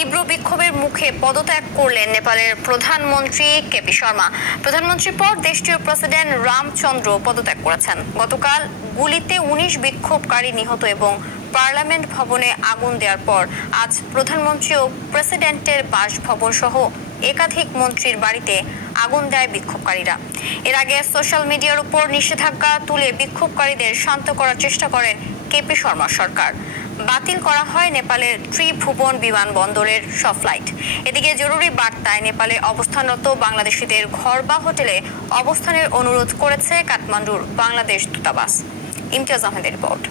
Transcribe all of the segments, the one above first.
তীব্র বিক্ষোভের মুখে পদত্যাগ করলেন নেপালের প্রধানমন্ত্রী কেপি শর্মা। প্রধানমন্ত্রীর পর দেশটির প্রেসিডেন্ট রামচন্দ্র পদত্যাগ করেছেন। গতকাল গুলিতে ১৯ বিক্ষোভকারী নিহত এবং পার্লামেন্ট ভবনে আগুন দেওয়ার পর আজ প্রধানমন্ত্রী ও প্রেসিডেন্টের বাসভবন সহ একাধিক মন্ত্রীর বাড়িতে আগুন দেয় বিক্ষোভকারীরা। এর আগে সোশ্যাল মিডিয়ার উপর নিষেধাজ্ঞা তুলে বিক্ষোভকারীদের শান্ত করার চেষ্টা করেন কেপি শর্মা সরকার। বাতিল করা হয় নেপালের ত্রিভুবন বিমানবন্দরের সব ফ্লাইট। এদিকে জরুরি বার্তায় নেপালে অবস্থানরত বাংলাদেশিদের ঘর বা হোটেলে অবস্থানের অনুরোধ করেছে কাঠমান্ডুর বাংলাদেশ দূতাবাস। ইমতিয়াজ আহমেদের রিপোর্ট।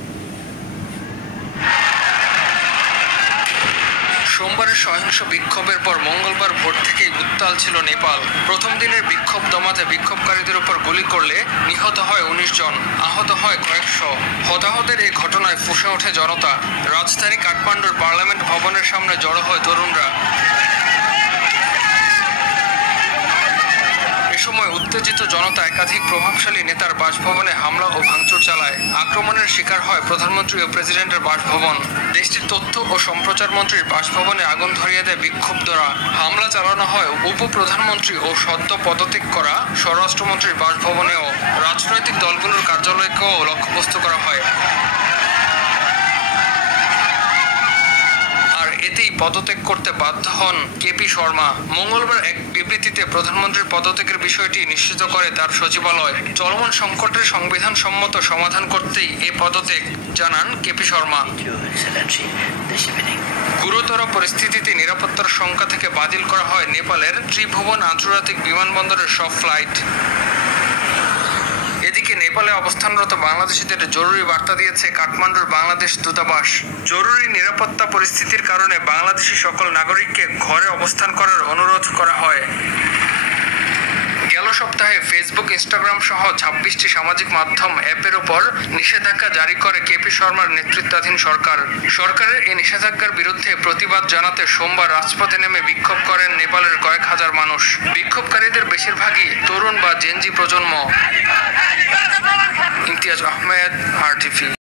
সোমবারের সহিংস বিক্ষোভের পর মঙ্গলবার ভোর থেকেই উত্তাল ছিল নেপাল। প্রথম দিনের বিক্ষোভ দমাতে বিক্ষোভকারীদের উপর গুলি করলে নিহত হয় ১৯ জন, আহত হয় কয়েকশো। হতাহতের এই ঘটনায় ফুঁসে ওঠে জনতা। রাজধানী কাঠমান্ডুর পার্লামেন্ট ভবনের সামনে জড়ো হয় তরুণরা। সময় উত্তেজিত জনতা একাধিক প্রভাবশালী নেতার বাসভবনে হামলা ও ভাঙচুর চালায়। আক্রমণের শিকার হয় প্রধানমন্ত্রী ও প্রেসিডেন্টের বাসভবন। দেশটির তথ্য ও সম্প্রচার মন্ত্রীর বাসভবনে আগুন ধরিয়ে দেয় বিক্ষুব্ধরা। হামলা চালানো হয় উপপ্রধানমন্ত্রী ও সদ্য পদত্যাগ করা স্বরাষ্ট্রমন্ত্রীর বাসভবনেও। রাজনৈতিক দলগুলোর কার্যালয়কেও লক্ষ্যবস্তু করা হয়। এতেই পদত্যাগ করতে বাধ্য হন কেপি শর্মা। মঙ্গলবার এক বিবৃতিতে প্রধানমন্ত্রীর পদত্যাগের বিষয়টি নিশ্চিত করে তার সচিবালয়। চলমান সংকটের সংবিধান সম্মত সমাধান করতেই এ পদত্যাগ, জানান কেপি শর্মা। গুরুতর পরিস্থিতিতে নিরাপত্তার শঙ্কা থেকে বাতিল করা হয় নেপালের ত্রিভুবন আন্তর্জাতিক বিমানবন্দরের সব ফ্লাইট। এদিকে নেপালে অবস্থানরত বাংলাদেশিদের জরুরি বার্তা দিয়েছে কাঠমান্ডুর বাংলাদেশ দূতাবাস। জরুরি নিরাপত্তা পরিস্থিতির কারণে বাংলাদেশি সকল নাগরিককে ঘরে অবস্থান করার অনুরোধ করা হয়। গেল সপ্তাহে ফেসবুক, ইনস্টাগ্রাম সহ ২৬টি সামাজিক মাধ্যম অ্যাপের উপর নিষেধাজ্ঞা জারি করে কেপি শর্মার নেতৃত্বাধীন সরকার। সরকারের এই নিষেধাজ্ঞার বিরুদ্ধে প্রতিবাদ জানাতে সোমবার রাজপথে নেমে বিক্ষোভ করেন নেপালের কয়েক হাজার মানুষ। বিক্ষোভকারীদের বেশিরভাগই তরুণ বা জেনজি প্রজন্ম। ইমতিয়াজ আহমেদ, RTV।